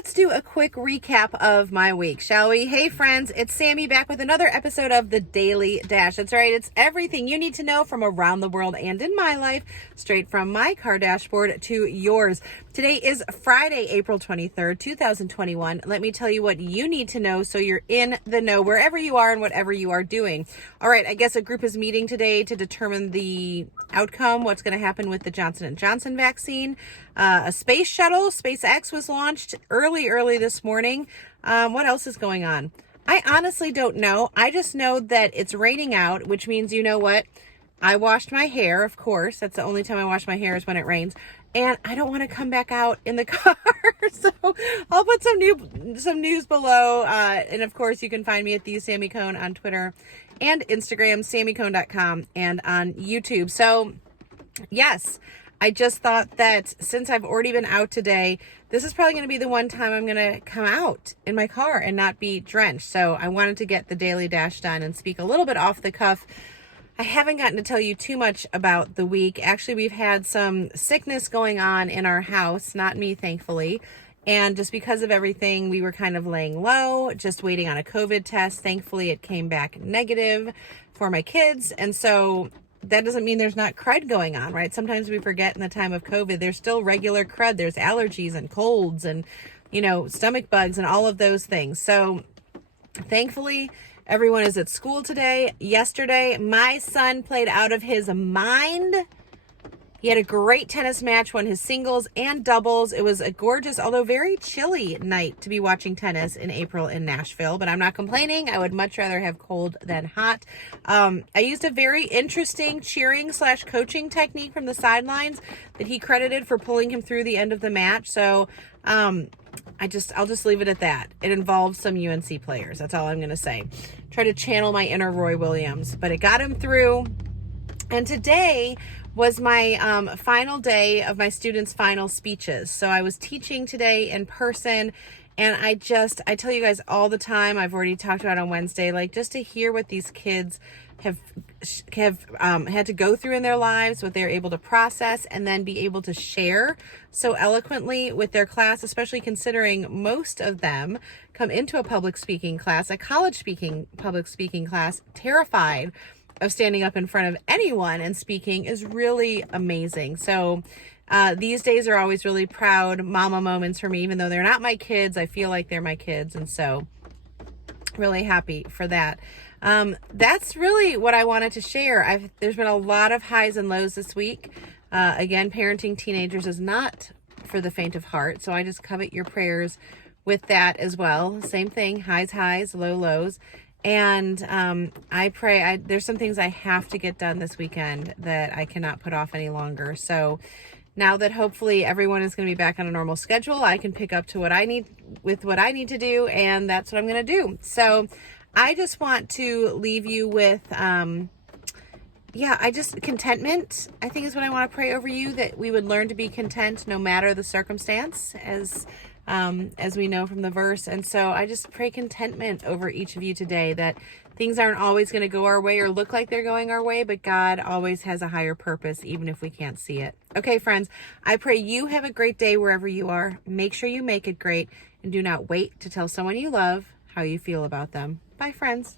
let's do a quick recap of my week, shall we? Hey friends, it's Sammy back with another episode of the Daily Dash. That's right, it's everything you need to know from around the world and in my life, straight from my car dashboard to yours. Today is Friday, April 23rd, 2021. Let me tell you what you need to know so you're in the know wherever you are and whatever you are doing. All right, I guess a group is meeting today to determine the outcome, what's going to happen with the Johnson & Johnson vaccine. A space shuttle, SpaceX, was launched early this morning. What else is going on? I honestly don't know. I just know that it's raining out, which means, you know what? I washed my hair, of course. That's the only time I wash my hair is when it rains. And I don't want to come back out in the car. So I'll put some news below. And of course, you can find me at the Sammy Cone on Twitter and Instagram, sammycone.com, and on YouTube. So yes, I just thought that since I've already been out today, this is probably going to be the one time I'm going to come out in my car and not be drenched. So I wanted to get the Daily Dash done and speak a little bit off the cuff. I haven't gotten to tell you too much about the week. Actually, we've had some sickness going on in our house, not me, thankfully. And just because of everything, we were kind of laying low, just waiting on a COVID test. Thankfully, it came back negative for my kids. And so that doesn't mean there's not crud going on, right? Sometimes we forget in the time of COVID, there's still regular crud. There's allergies and colds and, stomach bugs and all of those things. So thankfully, everyone is at school today. Yesterday, my son played out of his mind. He had a great tennis match, won his singles and doubles. It was a gorgeous, although very chilly night to be watching tennis in April in Nashville, but I'm not complaining. I would much rather have cold than hot. I used a very interesting cheering/coaching technique from the sidelines that he credited for pulling him through the end of the match. So I'll just leave it at that. It involved some UNC players. That's all I'm going to say. Try to channel my inner Roy Williams, but it got him through. And today was my final day of my students' final speeches. So I was teaching today in person, and I tell you guys all the time, I've already talked about on Wednesday, like just to hear what these kids have had to go through in their lives, what they're able to process, and then be able to share so eloquently with their class, especially considering most of them come into a public speaking class, a college public speaking class, terrified of standing up in front of anyone and speaking, is really amazing. So these days are always really proud mama moments for me, even though they're not my kids. I feel like they're my kids. And so really happy for that. That's really what I wanted to share. There's been a lot of highs and lows this week. Again, parenting teenagers is not for the faint of heart. So I just covet your prayers with that as well. Same thing, highs, lows. And I pray, there's some things I have to get done this weekend that I cannot put off any longer. So now that hopefully everyone is going to be back on a normal schedule, I can pick up to what I need to do, and that's what I'm going to do. So I just want to leave you with, contentment, I think, is what I want to pray over you, that we would learn to be content no matter the circumstance, as we know from the verse. And so I just pray contentment over each of you today, that things aren't always going to go our way or look like they're going our way, but God always has a higher purpose, even if we can't see it. Okay, friends, I pray you have a great day wherever you are. Make sure you make it great, and do not wait to tell someone you love how you feel about them. Bye, friends.